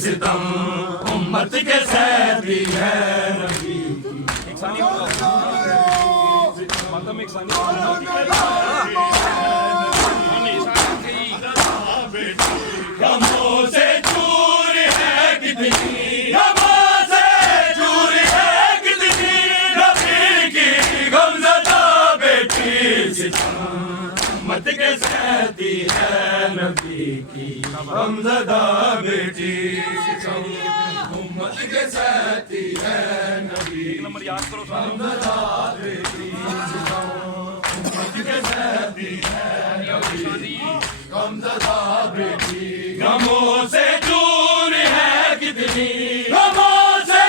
ستم امت کے سیدی ہے نبی غموں سے چور ہے کتنی غموں سے چور ہے کتنی نبی کی غمزدہ بیٹی ستم امت کے سیدی ہے نبی کی غمزدہ بیٹی ستم امت کے سیدی ہے نبی غمزدہ بیٹی ستم امت کے سیدی ہے نبی غمزدہ بیٹی غموں سے دور ہے کتنی غموں سے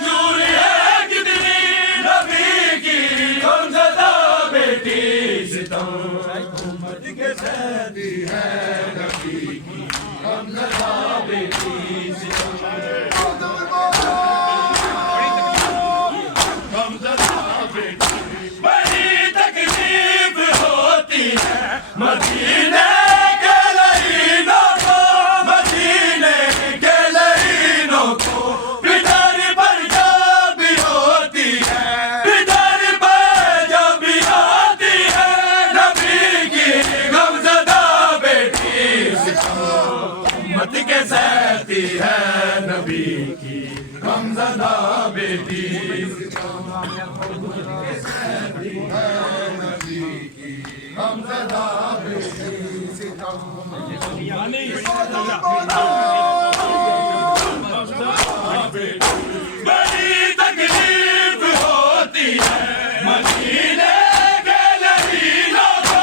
دور ہے کتنی نبی کی غمزدہ بیٹی ستم امت کے سیدی ہے نبی کی غمزدہ بیٹی ستم غمزدہ بیٹی بڑی تکلیف ہوتی ہے مدینے ہے نبی کی غمزدہ بیٹی غمزدہ بیٹی بڑی تکلیف ہوتی ہے مدینے کے لعینوں کو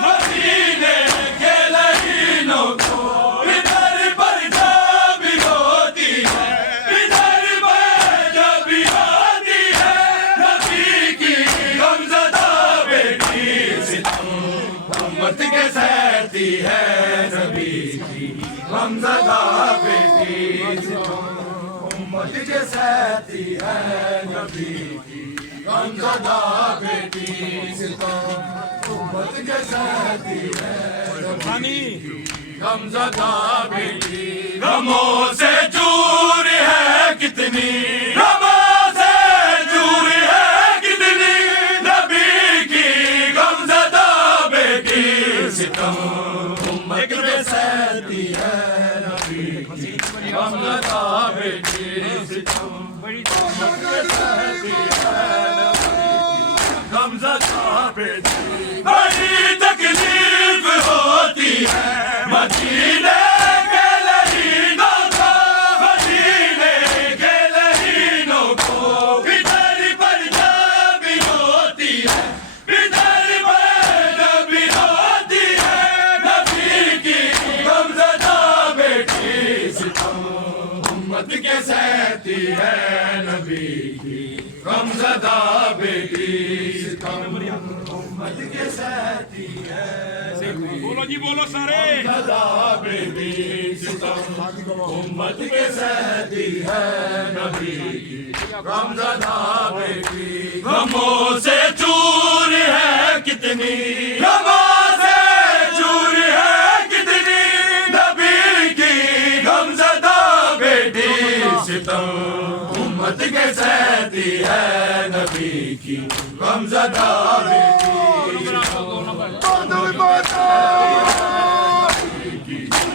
مدینے کے لعینوں کو ہے نبی کی غمزدہ بیٹی ستم امت کے سیدی ہے نبی کی غمزدہ بیٹی ستم امت کے سیدی ہے نبی کی غمزدہ بیٹی غموں سے دور ہے کتنی غموں سے دور ہے کتنی نبی کی غمزدہ بیٹی ستم امت کے سیدی ہے نبی کی غمزدہ بیٹی ستم امت کے سیدی ہے نبی کی غمزدہ بیٹی بڑی تکلیف ہوتی ہے مدینے کے لعینوں کو مدینے کے لعینوں کو بدر پر جب ہوتی ہے بدر پر جب ہوتی ہے نبی کی غمزدہ بیٹی ستم امت کے سیدی ہے نبی کی غمزدہ بیٹی ستم امت کے سیدی ہے بولو جی بولو سارے غمزدہ بیٹی ستم امت کے سیدی ہے نبی کی غمزدہ بیٹی غموں سے چور ہے کتنی غموں سے چور ہے کتنی نبی کی غمزدہ بیٹی ستم امت کے سیدی ہے نبی کی غمزدہ بیٹی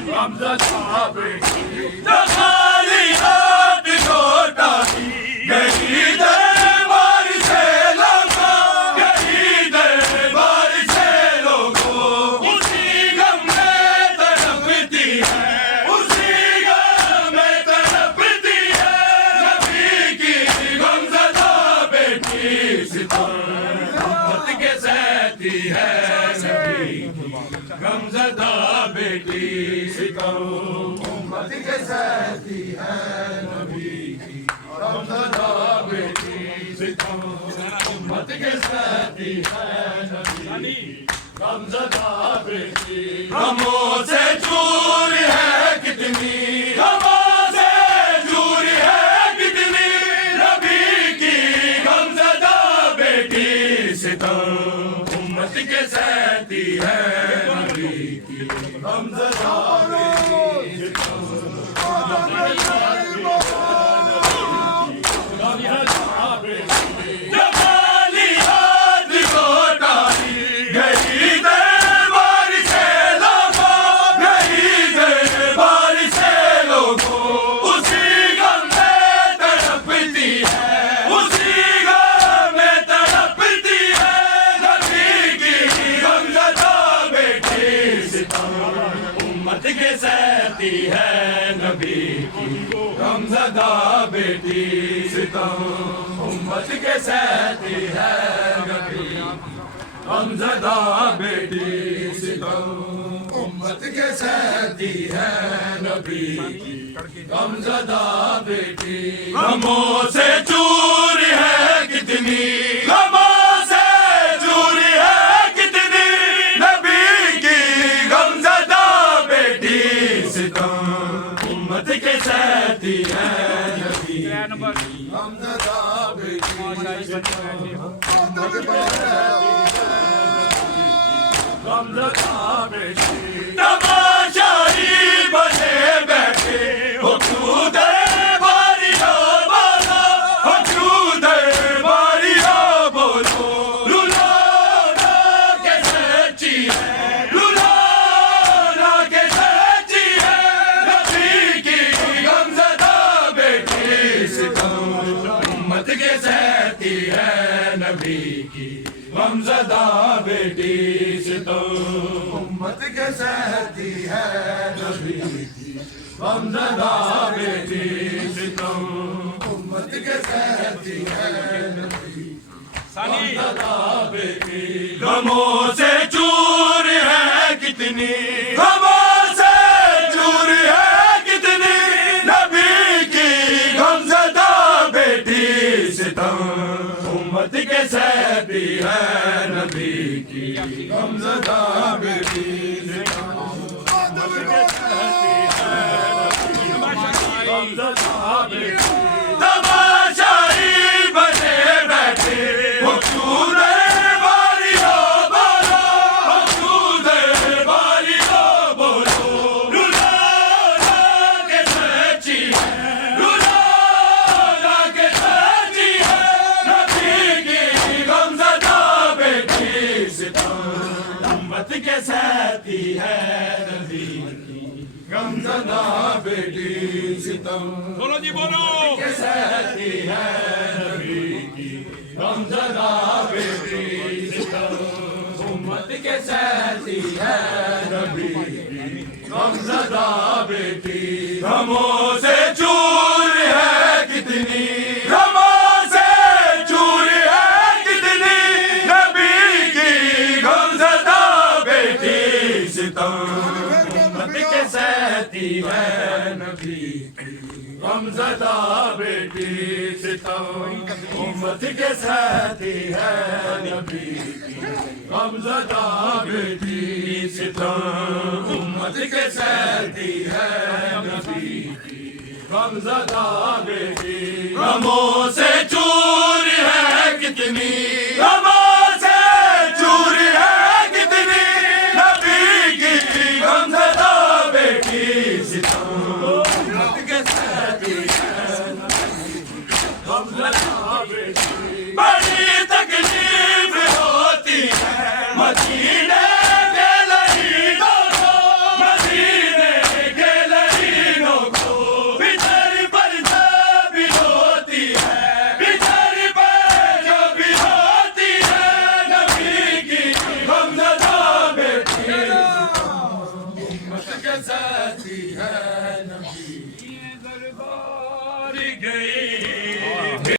غمزدہ بیٹی خالی ہاتھ لوٹا دی گئی دربار سے لوگوں گئی دربار سے لوگوں اسی غم میں تڑپتی ہے اسی غم میں تڑپتی ہے نبی کی غمزدہ بیٹی ستم امت کے سیدی ہے نبی کی غمزدہ بیٹی ستم امت کے سیدی ہے نبی کی غمزدہ بیٹی ستم امت کے سیدی ہے نبی غمزدہ بیٹی غموں سے دور ہے کتنی غموں سے دور ہے کتنی نبی کی غمزدہ بیٹی ستم امت کے سیدی ہے نبی کی غمزدہ بیٹی ستم نبی کی غمزدہ بیٹی ستم امت کے سہتی ہے نبی غمزدہ بیٹی ستم امت کے سہتی ہے نبی کی غمزدہ بیٹی غموں سے چور ہے کتنی غموں سے چور ہے کتنی نبی کی غمزدہ بیٹی ستم امت کے سہتی ہے نبی غمزدہ بیٹی غمزدہ بیٹی تماشائی بنے بیٹھے ہو کیوں درباری ہو بولو ہو کیوں درباری ہو بولو لولا کے سچی ہے لولا کے سچی ہے نبی کی غمزدہ بیٹی ستم امت کے سہتی ہے نبی کی غمزدہ بیٹی ستم امت کے سہتی ہے نبی کی غمزدہ بیٹی ستم امت کے سہتی ہے نبی غمزدہ بیٹی غموں سے چور ہے کتنی غموں سے چور ہے کتنی نبی کی غمزدہ بیٹی ستم امت کے سہتی ہے نبی کی غمزدہ بیٹی ستم امت کے سہتی ہے غمزدہ بیٹی تماشائی بنے بیٹھے ہو کیوں درباری ہو بولو ہو کیوں درباری ہو بولو لولا کے سچی ہے لولا کے سچی ہے نبی کی غمزدہ بیٹی ستم امت کے سہتی ہے نبی کی غمزدہ بیٹی ستم بولو جی بولو کے سہتی ہے نبی کی غمزدہ بیٹی ستم امت کے سہتی ہے نبی کی غمزدہ بیٹی غموں سے چور ہے کتنی غموں سے چور ہے کتنی نبی کی غمزدہ بیٹی ستم امت کے سہتی ہے نبی کی غمزدہ بیٹی ستم امت کے سہتی ہے نبی کی غمزدہ بیٹی ستم امت کے سہتی ہے نبی کی غمزدہ بیٹی غموں سے چور ہے کتنی